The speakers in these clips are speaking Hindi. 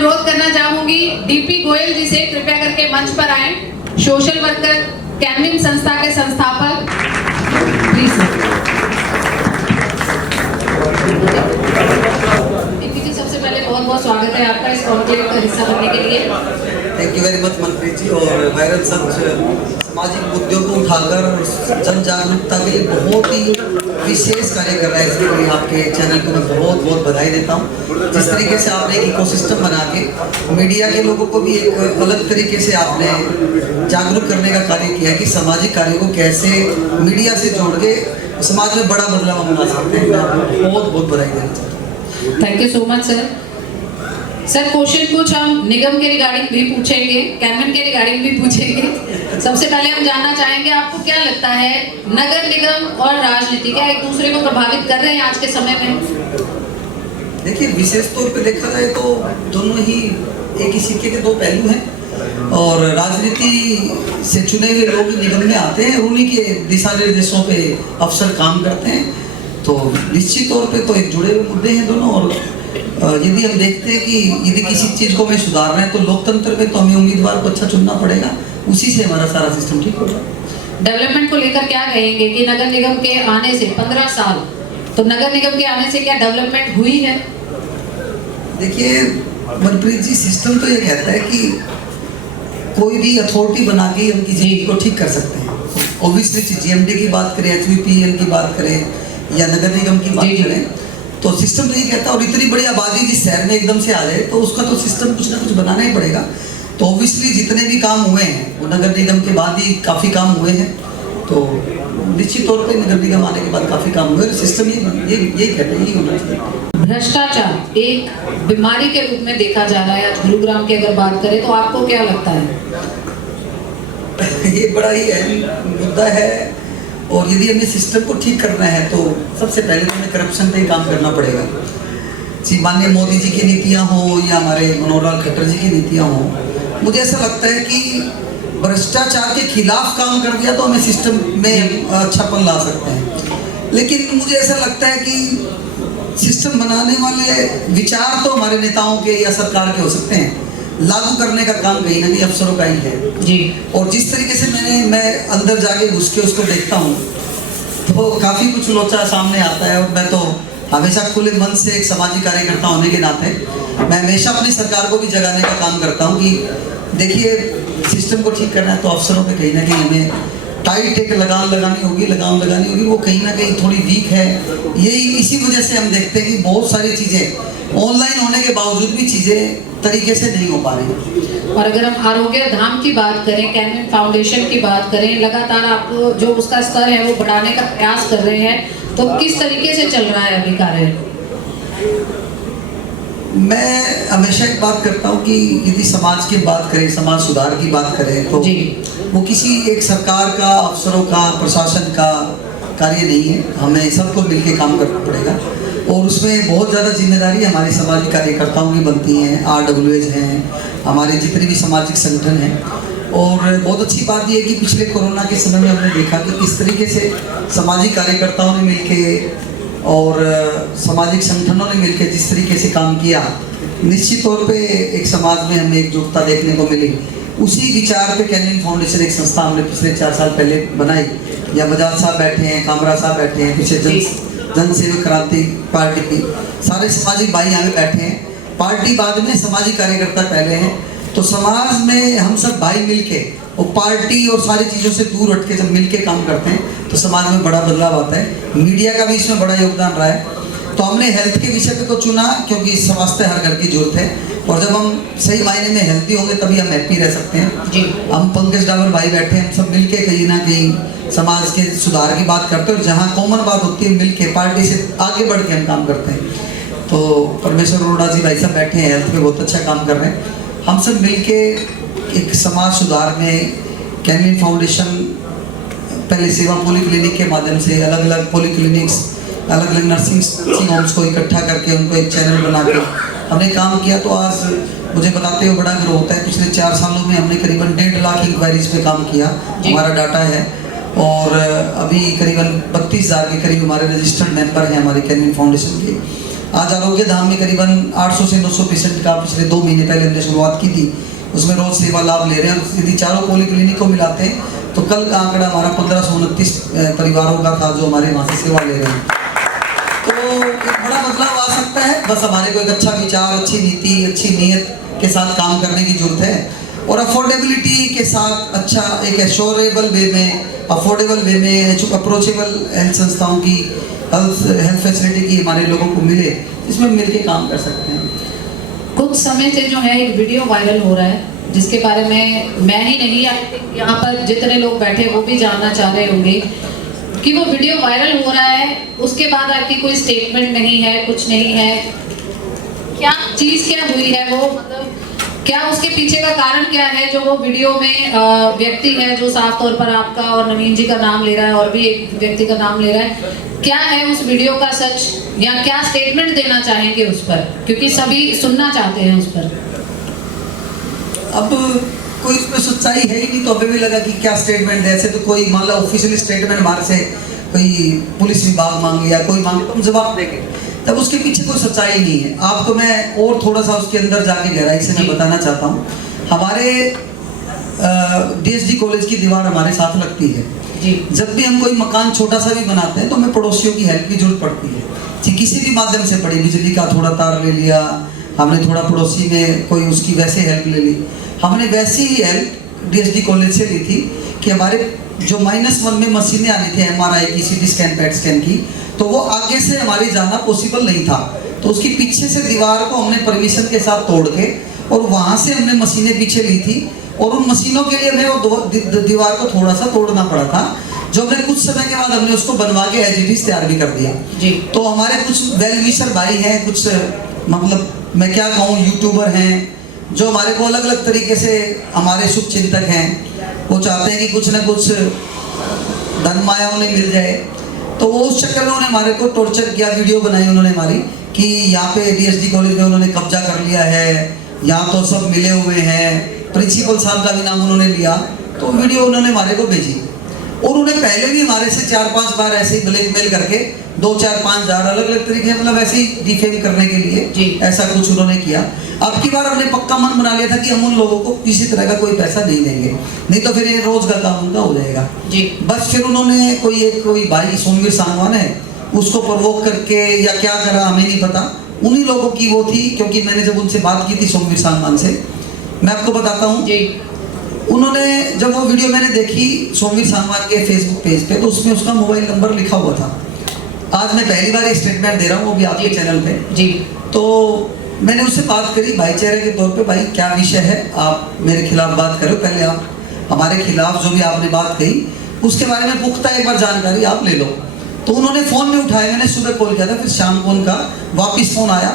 अनुरोध करना चाहूंगी डीपी गोयल जी से कृपया करके मंच पर आए। सोशल वर्कर कैनविन संस्था के संस्थापक, प्लीज सर। डीपी जी, सबसे पहले बहुत बहुत स्वागत है आपका इस कॉन्क्लेव का हिस्सा बनने के लिए। थैंक यू वेरी मच मंत्री जी। और वायरल सामाजिक मुद्दों को उठाकर जन जागरूकता के लिए बहुत ही विशेष कार्य कर रहा है। इसके लिए आपके चैनल को मैं बहुत बहुत बधाई देता हूँ। जिस तरीके से आपने एक इकोसिस्टम बना के मीडिया के लोगों को भी एक अलग तरीके से आपने जागरूक करने का कार्य किया कि सामाजिक कार्यों को कैसे मीडिया से जोड़ के समाज में बड़ा बदलाव हम ला सकते हैं। मैं बहुत बहुत बधाई देना चाहता हूँ। Thank you so much sir. Sir question कुछ हम निगम के रिगार्डिंग भी पूछेंगे, कैनविन के रिगार्डिंग भी पूछेंगे। सबसे पहले हम जानना चाहेंगे आपको क्या लगता है नगर निगम और राजनीति क्या एक दूसरे को प्रभावित कर रहे हैं आज के समय में? देखिए, विशेष तौर पे देखा जाए तो दोनों ही एक ही सिक्के के दो पहलू हैं। और राजनीति से चुने हुए लोग निगम में आते हैं, उन्हीं के दिशा निर्देशों पे अफसर काम करते हैं। तो निश्चित तौर पे तो एक जुड़े हुए मुद्दे हैं दोनों। और यदि हम देखते हैं कि यदि किसी चीज़ को हमें सुधारना है तो लोकतंत्र में तो हमें उम्मीदवार को अच्छा चुनना पड़ेगा, उसी से हमारा सारा सिस्टम ठीक होगा। डेवलपमेंट को लेकर क्या कहेंगे कि नगर निगम के आने से 15 साल, तो नगर निगम के आने से क्या डेवलपमेंट हुई है? देखिए मनप्रीत जी, सिस्टम तो ये कहता है कि कोई भी अथॉरिटी बना के हम किसी चीज़ को ठीक कर सकते हैं। ऑब्वियसली जीएमडी की बात करें, एचवीपीएल की बात करें या नगर निगम की बात करें तो सिस्टम तो ये कहता है। और इतनी बड़ी आबादी जिस शहर में एकदम से आ जाए तो उसका तो सिस्टम कुछ ना कुछ बनाना ही पड़ेगा। तो ऑब्वियसली जितने भी काम हुए हैं वो नगर निगम के बाद ही काफ़ी काम हुए हैं। तो निश्चित तौर पे नगर निगम आने के बाद काफ़ी काम हुए। सिस्टम ये कहते हैं, ये होना चाहिए। भ्रष्टाचार एक बीमारी के रूप में देखा जा रहा है आज गुरुग्राम की अगर बात करें तो आपको क्या लगता है? ये बड़ा ही अहम मुद्दा है। और यदि हमें सिस्टम को ठीक करना है तो सबसे पहले तो हमें करप्शन पे ही काम करना पड़ेगा। जी, माननीय मोदी जी की नीतियाँ हों या हमारे मनोहर लाल खट्टर जी की नीतियाँ हों, मुझे ऐसा लगता है कि भ्रष्टाचार के खिलाफ काम कर दिया तो हमें सिस्टम में अच्छापन ला सकते हैं। लेकिन मुझे ऐसा लगता है कि सिस्टम बनाने वाले विचार तो हमारे नेताओं के या सरकार के हो सकते हैं, लागू करने का काम कहीं ना कहीं अफसरों का ही है जी। और जिस तरीके से मैं अंदर जाके घुस के उसको देखता हूँ तो काफ़ी कुछ लोचा सामने आता है। और मैं तो हमेशा खुले मन से एक सामाजिक कार्यकर्ता होने के नाते मैं हमेशा अपनी सरकार को भी जगाने का काम करता हूँ कि देखिए, सिस्टम को ठीक करना है तो अफसरों पे कहीं ना कहीं हमें टाइट एक लगाम लगानी होगी। वो कहीं ना कहीं थोड़ी वीक है। यही इसी वजह से हम देखते हैं कि बहुत सारी चीज़ें ऑनलाइन होने के बावजूद भी चीज़ें तरीके से नहीं हो पा रही। और अगर हम आरोग्य धाम की बात करें, कैनविन फाउंडेशन की बात करें, लगातार आप जो उसका स्तर है वो बढ़ाने का प्रयास कर रहे हैं, तो किस तरीके से चल रहा है अभी कार्य? मैं हमेशा एक बात करता हूँ कि यदि समाज की बात करें, समाज सुधार की बात करें तो वो किसी एक सरकार का, अफसरों का, प्रशासन का कार्य नहीं है। हमें सबको मिलकर काम करना पड़ेगा। और उसमें बहुत ज़्यादा जिम्मेदारी हमारे सामाजिक कार्यकर्ताओं की बनती हैं। RWAs हैं, हमारे जितने भी सामाजिक संगठन हैं। और बहुत अच्छी बात यह है कि पिछले कोरोना के समय में हमने देखा कि किस तरीके से सामाजिक कार्यकर्ताओं ने मिलकर और सामाजिक संगठनों ने मिलकर जिस तरीके से काम किया, निश्चित तौर पे एक समाज में हमें एकजुटता देखने को मिली। उसी विचार पे कैनविन फाउंडेशन एक संस्था हमने पिछले 4 साल पहले बनाई। या बजाज साहब बैठे हैं, कामरा साहब बैठे हैं, पीछे जन सेवक क्रांति पार्टी की सारे सामाजिक भाई यहाँ पे बैठे हैं। पार्टी बाद में, सामाजिक कार्यकर्ता पहले हैं। तो समाज में हम सब भाई मिलके और पार्टी और सारी चीज़ों से दूर हट के जब मिलके काम करते हैं तो समाज में बड़ा बदलाव आता है। मीडिया का भी इसमें बड़ा योगदान रहा है। तो हमने हेल्थ के विषय पे को चुना क्योंकि स्वास्थ्य हर घर की जरूरत है। और जब हम सही मायने में हेल्थी होंगे तभी हम हैप्पी रह सकते हैं जी। हम पंकज डावर भाई बैठे हैं, हम सब मिलके कहीं ना कहीं समाज के सुधार की बात करते हैं। और जहाँ कॉमन बात होती है मिलके पार्टी से आगे बढ़ के हम काम करते हैं। तो परमेश्वर अरोड़ा जी भाई साहब बैठे हैं, हेल्थ में बहुत अच्छा काम कर रहे हैं। हम सब मिलके एक समाज सुधार में कैनविन फाउंडेशन पहले सेवा पॉलीक्लिनिक के माध्यम से अलग अलग पॉलीक्लिनिक्स, अलग अलग नर्सिंग होम्स को इकट्ठा करके उनको एक चैनल बना के हमने काम किया। तो आज मुझे बताते हुए बड़ा गर्व होता है, पिछले 4 सालों में हमने करीबन 1.5 लाख इंक्वायरीज पे काम किया, हमारा डाटा है। और अभी करीबन 32,000 के करीब हमारे रजिस्टर्ड मेंबर हैं हमारे कैनविन फाउंडेशन के। आज आरोग्य धाम में करीबन 800 से 900 पेशेंट का पिछले 2 महीने पहले हमने शुरुआत की थी, उसमें रोज सेवा लाभ ले रहे हैं। यदि चारों पॉलीक्लिनिक को मिलाते हैं तो कल का आंकड़ा हमारा 1529 परिवारों का था जो हमारे वहाँ से सेवा ले रहे हैं। तो एक बड़ा बदलाव आ सकता है, बस हमारे को एक अच्छा विचार, अच्छी नीति, अच्छी नीयत के साथ काम करने की जरूरत है और अफोर्डेबिलिटी के साथ अच्छा एक एश्योरेबल वे में, अफोर्डेबल वे में, अप्रोचेबल हेल्थ संस्थाओं की हेल्थ फैसिलिटी की हमारे लोगों को मिले, इसमें मिलके काम कर सकते हैं। कुछ समय से जो है एक वीडियो वायरल हो रहा है जिसके बारे में मैं ही नहीं, यहाँ पर जितने लोग बैठे वो भी जानना चाह रहे होंगे कि वो वीडियो वायरल हो रहा है, उसके बाद आपकी कोई स्टेटमेंट नहीं है, कुछ नहीं है, क्या चीज़ क्या हुई है वो, मतलब क्या उसके पीछे का कारण क्या है जो वो वीडियो में व्यक्ति है जो साफ तौर पर आपका और नवीन जी का नाम ले रहा है और भी एक व्यक्ति का नाम ले रहा है, क्या है उस वीडियो का सच या क्या स्टेटमेंट देना चाहेंगे उस पर, क्योंकि सभी सुनना चाहते हैं उस पर। अब कोई इसमें सच्चाई है ही नहीं तो हमें भी लगा कि क्या स्टेटमेंट है। ऐसे तो कोई मान लो ऑफिशियली स्टेटमेंट हमारे से कोई पुलिस विभाग मांगे या कोई मांगे तो हम जवाब देंगे, तब उसके पीछे कोई सच्चाई नहीं है। आपको मैं और थोड़ा सा उसके अंदर जाके गहराई से मैं बताना चाहता हूँ। हमारे DSD कॉलेज की दीवार हमारे साथ लगती है जी। जब भी हम कोई मकान छोटा सा भी बनाते हैं तो हमें पड़ोसियों की हेल्प की जरूरत पड़ती है जी, किसी भी माध्यम से पड़ी, बिजली का थोड़ा तार ले लिया हमने, थोड़ा पड़ोसी में कोई उसकी वैसे हेल्प ले ली। हमने वैसी ही हेल्प DSD कॉलेज से ली थी कि हमारे जो -1 में मशीनें आनी थी MRI की, CT स्कैन, PET स्कैन की, तो वो आगे से हमारी जाना पॉसिबल नहीं था, तो उसकी पीछे से दीवार को हमने परमिशन के साथ तोड़ के और वहाँ से हमने मशीनें पीछे ली थी और उन मशीनों के लिए हमें वो दीवार को थोड़ा सा तोड़ना पड़ा था, जो हमने कुछ समय के बाद हमने उसको बनवा के एज इट इज तैयार भी कर दिया जी। तो हमारे कुछ वेल विशर भाई हैं, कुछ मतलब मैं क्या कहूँ यूट्यूबर हैं जो हमारे को अलग अलग तरीके से हमारे शुभ चिंतक हैं, वो चाहते हैं कि कुछ ना कुछ धन माया उन्हें मिल जाए, तो वो उस चक्कर में उन्होंने हमारे को टॉर्चर किया। वीडियो बनाई उन्होंने हमारी कि यहाँ पे DSD कॉलेज में उन्होंने कब्जा कर लिया है, यहाँ तो सब मिले हुए हैं, प्रिंसिपल साहब का भी नाम उन्होंने लिया, तो वीडियो उन्होंने हमारे को भेजी और उन्हें पहले भी हमारे से 4-5 बार ऐसे ही ब्लैकमेल करके 2-4-5 हज़ार अलग अलग तरीके मतलब ऐसे ही डिफेम करने के लिए ऐसा कुछ उन्होंने किया। अब की बार हमने पक्का मन बना लिया था कि हम उन लोगों को किसी तरह का कोई पैसा नहीं देंगे, नहीं तो फिर ये रोज का काम उनका हो जाएगा जी। बस फिर उन्होंने कोई भाई सोमवीर सांगवान है उसको प्रवोक करके या क्या करा हमें नहीं पता, उन्हीं लोगों की वो थी, क्योंकि मैंने जब उनसे बात की थी सोमवीर सांगवान से, मैं आपको बताता हूँ जी। उन्होंने जब वो वीडियो मैंने देखी सोमवीर सांगवान के फेसबुक पेज पे, तो उसमें उसका मोबाइल नंबर लिखा हुआ था। आज मैं पहली बार स्टेटमेंट दे रहा हूँ वो भी आपके चैनल पे जी। तो मैंने उससे बात करी भाईचारे के तौर पे, भाई क्या विषय है, आप मेरे खिलाफ बात करो, पहले आप हमारे खिलाफ जो भी आपने बात कही उसके बारे में पुख्ता एक बार जानकारी आप ले लो। तो उन्होंने फ़ोन नहीं उठाया, मैंने सुबह कॉल किया था, फिर शाम को उनका वापस फ़ोन आया,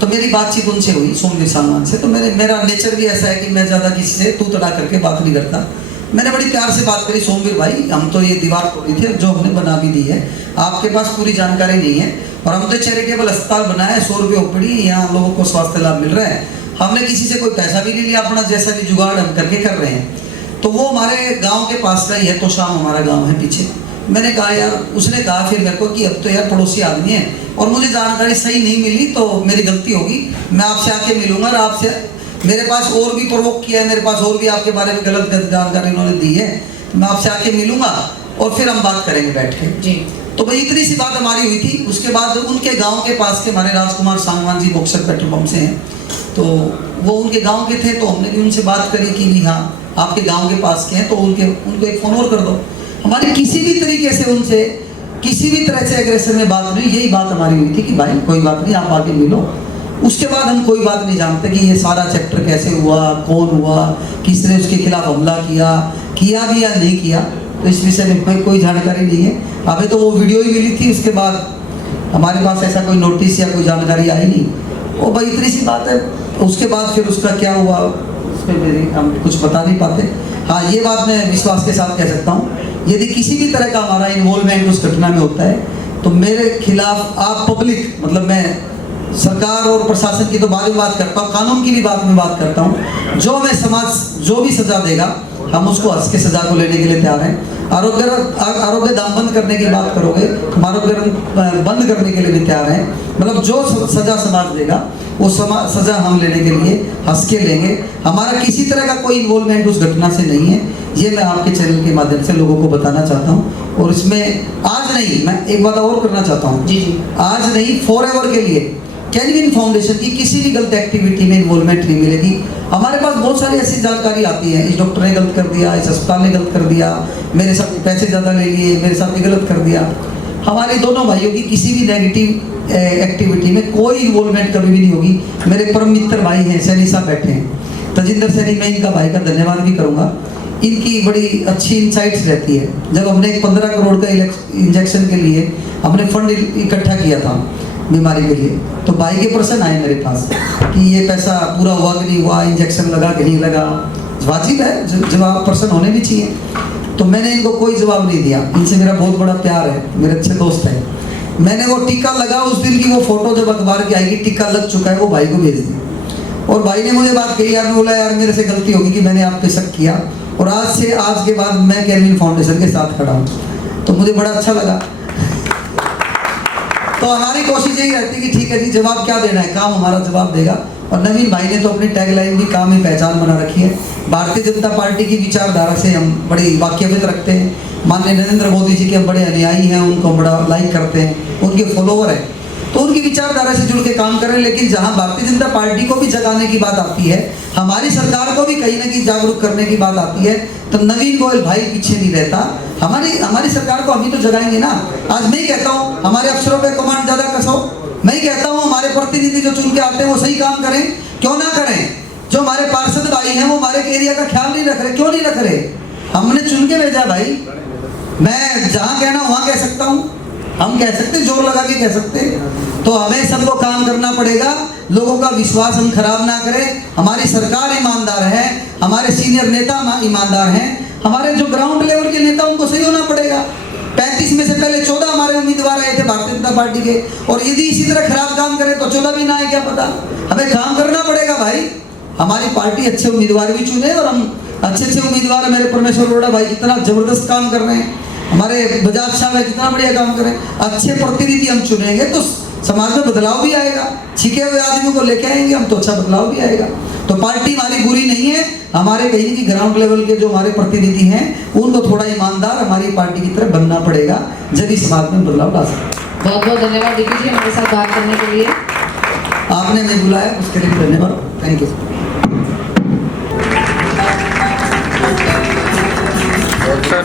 तो मेरी बातचीत उनसे हुई सोमवीर सांगवान से। तो मेरा नेचर भी ऐसा है कि मैं ज़्यादा किसी से तू तड़ा करके बात नहीं करता। मैंने बड़ी प्यार से बात करी, सोमवीर भाई हम तो ये दीवार तोड़ी थी जो हमने बना भी दी है, आपके पास पूरी जानकारी नहीं है और हम तो चैरिटेबल अस्पताल बनाया है, 100 रुपये ओपीडी, यहाँ लोगों को स्वास्थ्य लाभ मिल रहा है, हमने किसी से कोई पैसा भी नहीं लिया, अपना जैसा भी जुगाड़ हम करके कर रहे हैं। तो वो हमारे गांव के पास का ही है, तो शाम हमारा गांव है पीछे। मैंने कहा यार, उसने कहा फिर मेरे को कि अब तो यार पड़ोसी आदमी है और मुझे जानकारी सही नहीं मिली तो मेरी गलती होगी, मैं आपसे आके मिलूंगा और आपसे, मेरे पास और भी प्रवोक किया है, मेरे पास और भी आपके बारे में गलत जानकारी उन्होंने दी है, मैं आपसे आके मिलूंगा और फिर हम बात करेंगे बैठ के जी। तो भाई इतनी सी बात हमारी हुई थी। उसके बाद उनके गांव के पास के हमारे राजकुमार Sangwan ji boxer petrol pump से हैं, तो वो उनके गांव के थे, तो हमने भी उनसे बात करी कि भी हाँ आपके गांव के पास के हैं, तो उनको एक फ़ोन और कर दो। हमारी किसी भी तरीके से उनसे किसी भी तरह से एग्रेशन में बात नहीं, यही बात हमारी हुई थी कि भाई कोई बात नहीं, आप आके मिलो। उसके बाद हम कोई बात नहीं जानते कि ये सारा चैप्टर कैसे हुआ, कौन हुआ, किसने उसके खिलाफ हमला किया भी या नहीं किया, तो इस विषय में कोई जानकारी नहीं है। हमें तो वो वीडियो ही मिली थी, उसके बाद हमारे पास ऐसा कोई नोटिस या कोई जानकारी आई नहीं। वो भाई इतनी सी बात है। उसके बाद फिर उसका क्या हुआ उसमें हम कुछ बता नहीं पाते। हाँ, ये बात मैं विश्वास के साथ कह सकता हूँ, यदि किसी भी तरह का हमारा इन्वॉल्वमेंट उस घटना में होता है तो मेरे खिलाफ आप पब्लिक, मतलब मैं सरकार और प्रशासन की तो बाद में बात करता हूँ, कानून की भी बात में बात करता हूँ, जो हमें समाज जो भी सजा देगा हम उसको हंस के सजा को लेने के लिए तैयार हैं। आरोग्य धाम बंद करने की बात करोगे, हम आरोग्य बंद करने के लिए भी तैयार हैं। मतलब जो सजा समाज देगा वो सजा हम लेने के लिए हंस के लेंगे। हमारा किसी तरह का कोई इन्वॉल्वमेंट उस घटना से नहीं है, ये मैं आपके चैनल के माध्यम से लोगों को बताना चाहता हूँ। और इसमें आज नहीं, मैं एक बात और करना चाहता हूँ, जी जी, आज नहीं फॉरएवर के लिए कैनविन फाउंडेशन की किसी भी गलत एक्टिविटी में इन्वॉल्वमेंट नहीं मिलेगी। हमारे पास बहुत सारी ऐसी जानकारी आती है, इस डॉक्टर ने गलत कर दिया, इस अस्पताल ने गलत कर दिया, मेरे साथ पैसे ज़्यादा ले लिए, मेरे साथ ये गलत कर दिया। हमारे दोनों भाइयों की किसी भी नेगेटिव एक्टिविटी में कोई इन्वॉल्वमेंट कभी भी नहीं होगी। मेरे परम मित्र भाई हैं, सैनी साहब बैठे हैं, तजिंदर सैनी, मैं इनका भाई का धन्यवाद भी करूँगा। इनकी बड़ी अच्छी इंसाइट्स रहती है। जब हमने 15 करोड़ का इंजेक्शन के लिए हमने फंड इकट्ठा किया था बीमारी के लिए, तो भाई के पर्सन आए मेरे पास कि ये पैसा पूरा हुआ कि नहीं हुआ, इंजेक्शन लगा कि नहीं लगा। वाजिब है, जवाब पर्सन होने भी चाहिए। तो मैंने इनको कोई जवाब नहीं दिया, इनसे मेरा बहुत बड़ा प्यार है, मेरे अच्छे दोस्त हैं। मैंने वो टीका लगा उस दिन की वो फोटो जब अखबार की आएगी टीका लग चुका है, वो भाई को भेज दी। और भाई ने मुझे बात कही, यार बोला यार मेरे से गलती होगी कि मैंने आप पे शक किया, और आज के बाद मैं कैनविन फाउंडेशन के साथ खड़ा हूँ। तो मुझे बड़ा अच्छा लगा। तो हमारी कोशिश यही रहती है कि ठीक है जी, जवाब क्या देना है, काम हमारा जवाब देगा। और नवीन भाई ने तो अपनी टैगलाइन भी काम ही पहचान बना रखी है। भारतीय जनता पार्टी की विचारधारा से हम बड़ी वाकिफियत रखते हैं। माननीय नरेंद्र मोदी जी के हम बड़े अनुयायी हैं, उनको बड़ा लाइक करते हैं, उनके फॉलोवर हैं, तो उनकी विचारधारा से जुड़ के काम करें। लेकिन जहां भारतीय जनता पार्टी को भी जगाने की बात आती है, हमारी सरकार को भी कहीं ना कहीं जागरूक करने की बात आती है, तो नवीन गोयल भाई पीछे नहीं रहता। हमारी सरकार को अभी तो जगाएंगे ना। आज मैं ही कहता हूँ हमारे अफसरों पे कमांड ज्यादा कसो, मैं ही कहता हूँ हमारे प्रतिनिधि जो चुन के आते हैं वो सही काम करें, क्यों ना करें। जो हमारे पार्षद भाई हैं वो हमारे एरिया का ख्याल नहीं रख रहे, क्यों नहीं रख रहे। हमने चुन के भेजा भाई, मैं जहाँ कहना वहाँ कह सकता हूँ, हम कह सकते, जोर लगा के कह सकते। तो हमें सबको काम करना पड़ेगा, लोगों का विश्वास हम खराब ना करें। हमारी सरकार ईमानदार है, हमारे सीनियर नेता ईमानदार हैं, हमारे जो ग्राउंड लेवल के नेता उनको सही होना पड़ेगा। 35 में से पहले 14 हमारे उम्मीदवार आए थे भारतीय जनता पार्टी के, और यदि इसी तरह खराब काम करें तो 14 भी ना आए, क्या पता। हमें काम करना पड़ेगा भाई। हमारी पार्टी अच्छे उम्मीदवार भी चुने, और हम अच्छे उम्मीदवार, मेरे परमेश्वर अरोड़ा भाई कितना जबरदस्त काम कर रहे हैं, हमारे बजाज साहब है कितना बढ़िया काम करें। अच्छे प्रतिनिधि हम चुनेंगे तो समाज में बदलाव भी आएगा, छिके हुए आदमियों को लेके आएंगे हम तो अच्छा बदलाव भी आएगा। तो पार्टी हमारी बुरी नहीं है, हमारे कहीं की ग्राउंड लेवल के जो हमारे प्रतिनिधि हैं उनको थोड़ा ईमानदार हमारी पार्टी की तरह बनना पड़ेगा, जब इस समाज में बदलाव ला सकते। बहुत बहुत धन्यवाद दीपी जी हमारे साथ बात करने के लिए। आपने मैं बुलाया उसके लिए धन्यवाद, थैंक यू। सर